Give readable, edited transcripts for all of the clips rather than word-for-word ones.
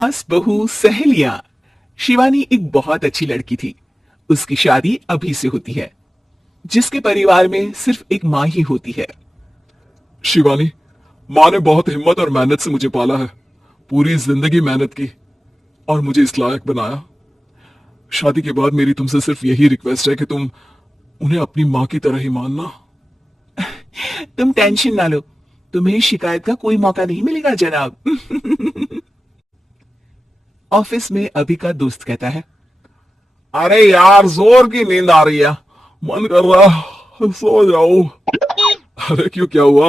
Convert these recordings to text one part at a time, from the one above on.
सास बहू सहेलियां। शिवानी एक बहुत अच्छी लड़की थी। उसकी शादी अभी से होती है। जिसके परिवार में सिर्फ एक माँ ही होती है। शिवानी, माँ ने बहुत हिम्मत और मेहनत से मुझे पाला है। पूरी जिंदगी मेहनत की और मुझे इस लायक बनाया। शादी के बाद मेरी तुमसे सिर्फ यही रिक्वेस्ट है कि तुम उन्हें अपनी माँ की तरह ही मानना। तुम टेंशन ना लो, तुम्हें शिकायत का कोई मौका नहीं मिलेगा जनाब। ऑफिस में अभी का दोस्त कहता है, अरे यार, जोर की नींद आ रही है, मन कर रहा सो जाओ। अरे क्यों, क्या हुआ?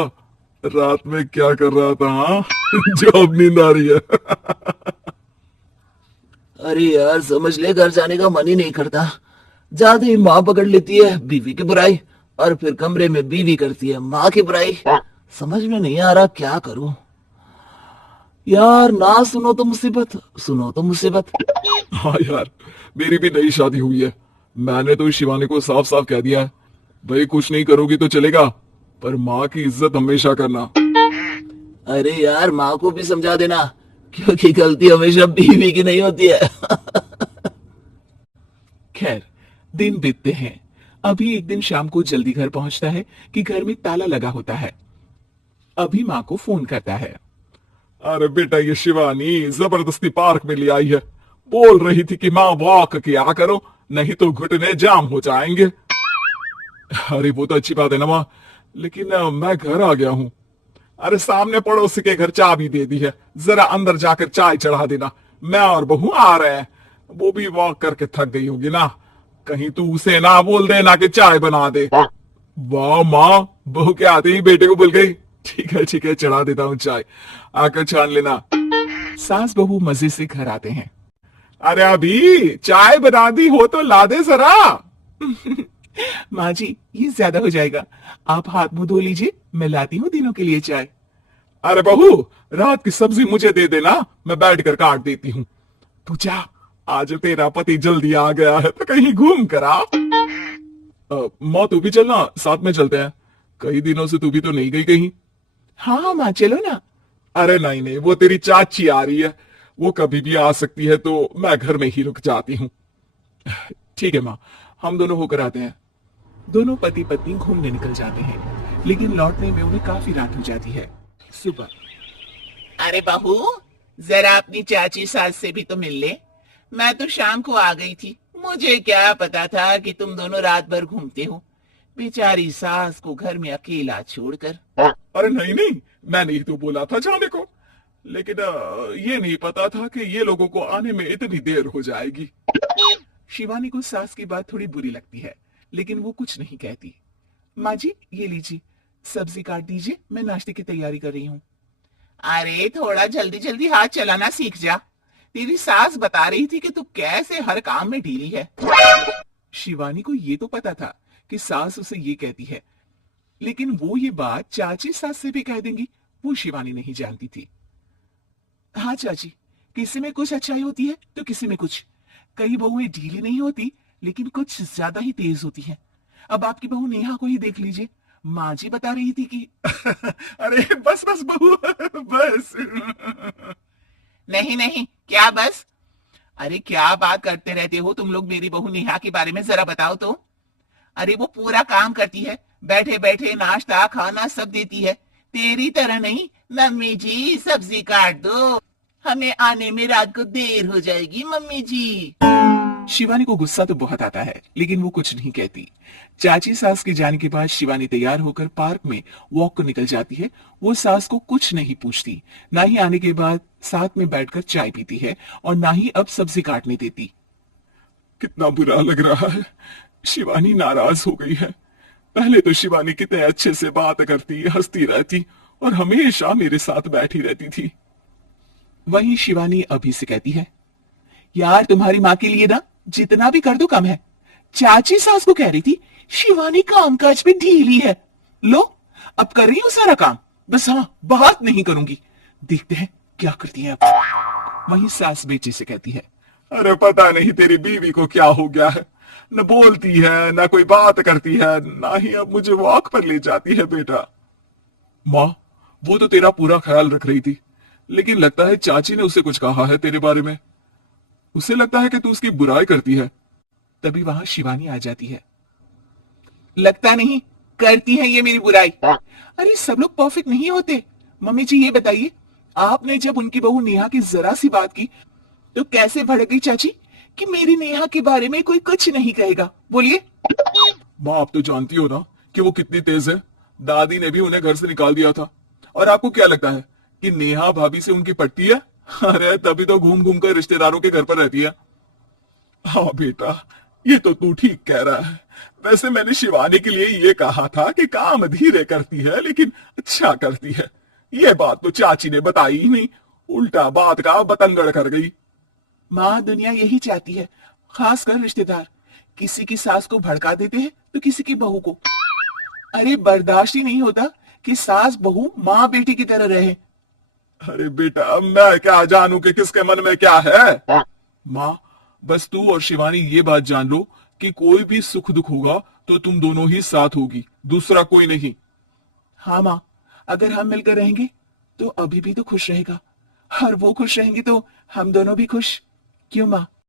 रात में क्या कर रहा था? हाँ? जो अब नींद आ रही है। अरे यार, समझ ले, घर जाने का मन ही नहीं करता। जाते ही माँ पकड़ लेती है बीवी की बुराई, और फिर कमरे में बीवी करती है माँ की बुराई। समझ में नहीं आ रहा क्या करूं। यार, ना सुनो तो मुसीबत, सुनो तो मुसीबत। हाँ यार, मेरी भी नई शादी हुई है। मैंने तो शिवानी को साफ साफ कह दिया है, भाई कुछ नहीं करोगी तो चलेगा, पर माँ की इज्जत हमेशा करना। अरे यार, माँ को भी समझा देना, क्योंकि गलती हमेशा बीवी की नहीं होती है। खैर, दिन बीतते हैं। अभी एक दिन शाम को जल्दी घर पहुंचता है कि घर में ताला लगा होता है। अभी माँ को फोन करता है। अरे बेटा, ये शिवानी जबरदस्ती पार्क में ले आई है। बोल रही थी कि माँ वॉक किया करो, नहीं तो घुटने जाम हो जाएंगे। अरे वो तो अच्छी बात है ना माँ, लेकिन मैं घर आ गया हूँ। अरे सामने पड़ोसी के घर चाबी दे दी है, जरा अंदर जाकर चाय चढ़ा देना। मैं और बहू आ रहे हैं। वो भी वॉक करके थक गई होगी ना, कहीं तू उसे ना बोल देना कि चाय बना दे। वाह माँ, बहू के आते ही बेटे को बोल गई। ठीक है, चढ़ा देता हूँ चाय, आकर छान लेना। सास बहू मजे से घर आते हैं। अरे अभी चाय बना दी हो तो ला दे जरा। माँ जी, ये ज्यादा हो जाएगा, आप हाथ मुंह धो लीजिए, मैं लाती हूँ तीनों के लिए चाय। अरे बहू, रात की सब्जी मुझे दे देना, मैं बैठ कर काट देती हूँ। तू जा, आज तेरा पति जल्दी आ गया है तो कहीं घूम कर आ। माँ तू भी चलना, साथ में चलते हैं। कई दिनों से तू भी तो नहीं गई कहीं। हाँ हाँ माँ, चलो ना। अरे नहीं नहीं, वो तेरी चाची आ रही है, वो कभी भी आ सकती है, तो मैं घर में ही रुक जाती हूँ। ठीक है माँ, हम दोनों होकर आते हैं। दोनों पति पत्नी घूमने निकल जाते हैं, लेकिन लौटने में उन्हें काफी रात हो जाती है। सुबह, अरे बहू, जरा अपनी चाची सास से भी तो मिल ले। मैं तो शाम को आ गई थी, मुझे क्या पता था कि तुम दोनों रात भर घूमते हो। बेचारी सास को घर में अकेला छोड़कर। अरे नहीं नहीं, मैंने ही तो बोला था जाने को, लेकिन ये नहीं पता था कि ये लोगों को आने में इतनी देर हो जाएगी। शिवानी को सास की बात थोड़ी बुरी लगती है, लेकिन वो कुछ नहीं कहती। माँ जी, ये लीजिए, सब्जी काट दीजिए, मैं नाश्ते की तैयारी कर रही हूँ। अरे थोड़ा जल्दी जल्दी हाथ चलाना सीख जा। तेरी सास बता रही थी कि तू कैसे हर काम में ढीली है। शिवानी को ये तो पता था कि सास उसे ये कहती है, लेकिन वो ये बात चाची सास से भी कह देंगी, वो शिवानी नहीं जानती थी। हाँ चाची, किसी में कुछ अच्छाई होती है तो किसी में कुछ। कई बहुएं ढीली नहीं होती, लेकिन कुछ ज्यादा ही तेज होती हैं। अब आपकी बहू नेहा को ही देख लीजिए, माँ जी बता रही थी कि अरे बस बस बहू, बस। नहीं नहीं, क्या बस? अरे क्या बात करते रहते हो तुम लोग मेरी बहू नेहा के बारे में, जरा बताओ तो। अरे वो पूरा काम करती है, बैठे बैठे नाश्ता खाना सब देती है। तेरी तरह नहीं, मम्मी जी सब्जी काट दो, हमें आने में रात को देर हो जाएगी मम्मी जी। शिवानी को गुस्सा तो बहुत आता है, लेकिन वो कुछ नहीं कहती। चाची सास के जाने के बाद शिवानी तैयार होकर पार्क में वॉक को निकल जाती है। वो सास को कुछ नहीं पूछती, ना ही आने के बाद साथ में बैठकर चाय पीती है, और ना ही अब सब्जी काटने देती। कितना बुरा लग रहा है, शिवानी नाराज हो गई है। पहले तो शिवानी कितने अच्छे से बात करती, हंसती रहती और हमेशा मेरे साथ बैठी रहती थी। वहीं शिवानी अभी से कहती है, यार तुम्हारी माँ के लिए ना जितना भी कर दो कम है। चाची सास को कह रही थी शिवानी कामकाज में ढीली है, लो अब कर रही हूँ सारा काम, बस हाँ बात नहीं करूंगी, देखते हैं क्या करती है अब। वहीं सास बेटे से कहती है, अरे पता नहीं तेरी बीवी को क्या हो गया है, न बोलती है न कोई बात करती है, ना ही अब मुझे वॉक पर ले जाती है। बेटा, माँ वो तो तेरा पूरा ख्याल रख रही थी, लेकिन लगता है चाची ने उसे कुछ कहा है तेरे बारे में। उसे लगता है कि तू उसकी बुराई करती है। तभी वहां शिवानी आ जाती है। लगता नहीं, करती है ये मेरी बुराई। अरे सब लोग परफेक्ट नहीं होते। मम्मी जी ये बताइए, आपने जब उनकी बहू नेहा की जरा सी बात की तो कैसे भड़क गई चाची कि मेरी नेहा के बारे में कोई कुछ नहीं कहेगा? बोलिए। माँ, आप तो जानती हो ना कि वो कितनी तेज है। दादी ने भी उन्हें घर से निकाल दिया था। और आपको क्या लगता है कि नेहा भाभी से उनकी पटती है? अरे तभी तो घूम घूम कर रिश्तेदारों के घर पर रहती है। हाँ बेटा, ये तो तू ठीक कह रहा है। वैसे मैंने शिवानी के लिए ये कहा था कि काम धीरे करती है लेकिन अच्छा करती है। ये बात तो चाची ने बताई ही नहीं, उल्टा बात का बतंगड़ कर गई। माँ, दुनिया यही चाहती है, खासकर रिश्तेदार। किसी की सास को भड़का देते हैं तो किसी की बहू को। अरे बर्दाश्त ही नहीं होता कि सास बहू माँ बेटी की तरह रहे। अरे बेटा, मैं क्या जानू कि किसके मन में क्या है। माँ, बस तू और शिवानी ये बात जान लो कि कोई भी सुख दुख होगा तो तुम दोनों ही साथ होगी, दूसरा कोई नहीं। हाँ माँ, अगर हम मिलकर रहेंगे तो अभी भी तो खुश रहेगा, और वो खुश रहेंगे तो हम दोनों भी खुश। क्यों माँ?